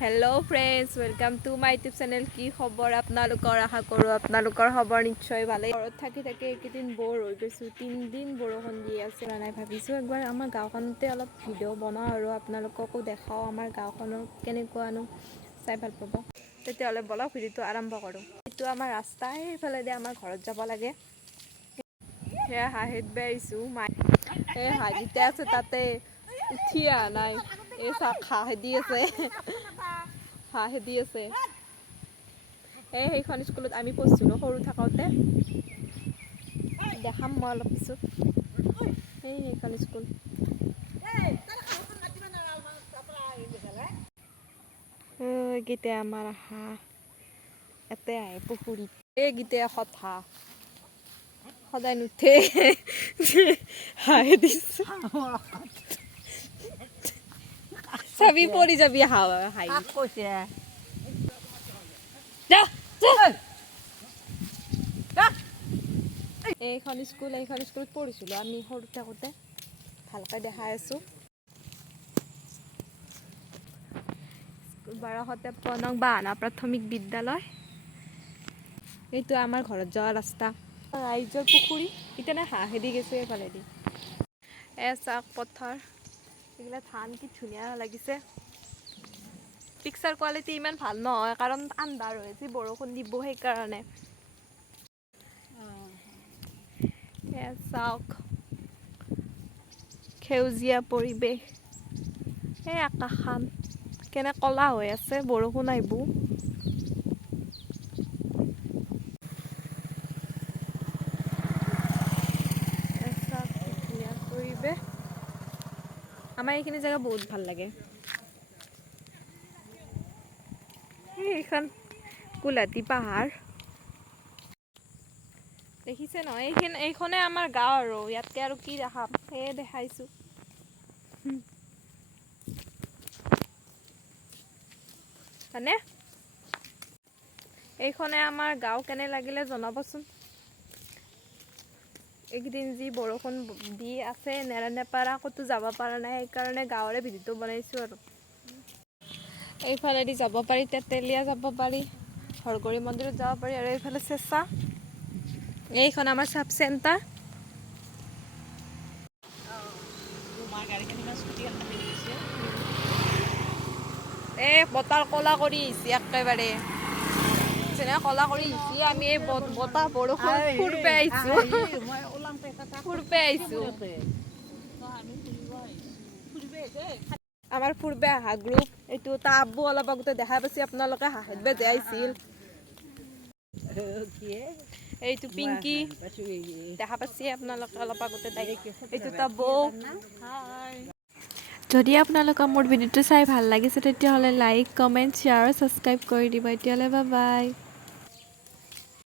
Hello' friends, welcome to my YouTube channel. কি খবৰ আপোনালোকৰ? আশা কৰোঁ আপোনালোকৰ খবৰ নিশ্চয় ভালেই। ঘৰত থাকি এইকেইদিন বৰ হৈ গৈছোঁ। 3 দিন বৰষুণ দি আছে। নাই ভাবিছোঁ একবাৰ আমাৰ গাঁওখনতে অলপ ভিডিঅ' বনাওঁ আৰু আপোনালোককো দেখাওঁ আমাৰ গাঁওখনৰ কেনেকুৱানো চাই ভাল পাব। তেতিয়াহ'লে বলক ভিডিঅ'টো আৰম্ভ কৰোঁ। এইটো আমাৰ ৰাস্তা, সেইফালেদি আমাৰ ঘৰত যাব লাগে। সেয়া হাঁহিত বেৰিছোঁ মাই এই হাঁহিতে আছে, তাতে উঠি অহা নাই। এই চাওক হাঁহেদি আছে, হাঁহেদি আছে। সেইখন স্কুলত আমি পঢ়িছিলোঁ সৰু থাকোঁতে, দেখাম মই অলপ পিছত। সেইখন স্কুল এইকেইটা আমাৰ হাঁহ ইয়াতে আহে পুখুৰীত। এইকেইটা এশত হাঁহ সদায় নুঠে, হাঁহে দিছোঁ। চাবি পৰি যাবি হাঁহি কৈছে। এইখন স্কুলত পঢ়িছিলোঁ আমি সৰু থাকোঁতে, ভালকৈ দেখাই আছোঁ। 1253 নং বাহানা প্ৰাথমিক বিদ্যালয়। এইটো আমাৰ ঘৰত যোৱা ৰাস্তা, ৰাইজৰ পুখুৰী। এতিয়া হাঁহেদি গৈছে এইফালেদি। চাওক পথাৰ, এইগিলা ধান কি ধুনীয়া লাগিছে। পিকচাৰ কোৱালিটি ইমান ভাল নহয়, কাৰণ আন্ধাৰ হৈ আছে, বৰষুণ দিব সেইকাৰণে। চাওক সেউজীয়া পৰিৱেশ, এই আকাশখন কেনে ক'লা হৈ আছে, বৰষুণ আহিব। ধুনীয়া পৰিৱেশ, আমাৰ এইখিনি জেগা বহুত ভাল লাগে। এইখন কুলহাটী পাহাৰ দেখিছে নহয়, এইখনে আমাৰ গাঁও আৰু ইয়াতকে আৰু কি দেখাম, সেয়ে দেখাইছোঁ। হয়নে? এইখনে আমাৰ গাঁও, কেনে লাগিলে জনাবচোন। এইকেইদিন যি বৰষুণ দি আছে, নেৰানেপেৰা ক'তো যাব পৰা নাই, সেইকাৰণে গাঁৱৰে ভিডিঅ'টো বনাইছোঁ আৰু। এইফালেদি যাব পাৰি, তেতেলীয়া যাব পাৰি, হৰগুৰি মন্দিৰত যাব পাৰি, আৰু এইফালে চেঁচা। এইখন আমাৰ চাব চেণ্টাৰ। বতাহ ক'লা কৰি আহিছে একেবাৰে, যেনে ক'লা কৰি আহিছে। আমি এই বতাহ বৰষুণ ফুৰপে আহিছোঁ, ফুৰপে আহিছোঁ। আমাৰ ফুৰবে অহা গ্ৰুপ, এইটো টাবু অলপ আগতে দেখা পাইছে আপোনালোকে, হাঁহিত বেজে আহিছিল। এইটো পিংকি দেখা পাইছে আপোনালোকে অলপ আগতে, এইটো টাবু। যদি আপোনালোকৰ মোৰ ভিডিঅ'টো চাই ভাল লাগিছে, তেতিয়াহ'লে লাইক, কমেণ্ট, শ্বেয়াৰ, ছাবস্ক্ৰাইব কৰি দিব। এতিয়ালৈ বাই বাই।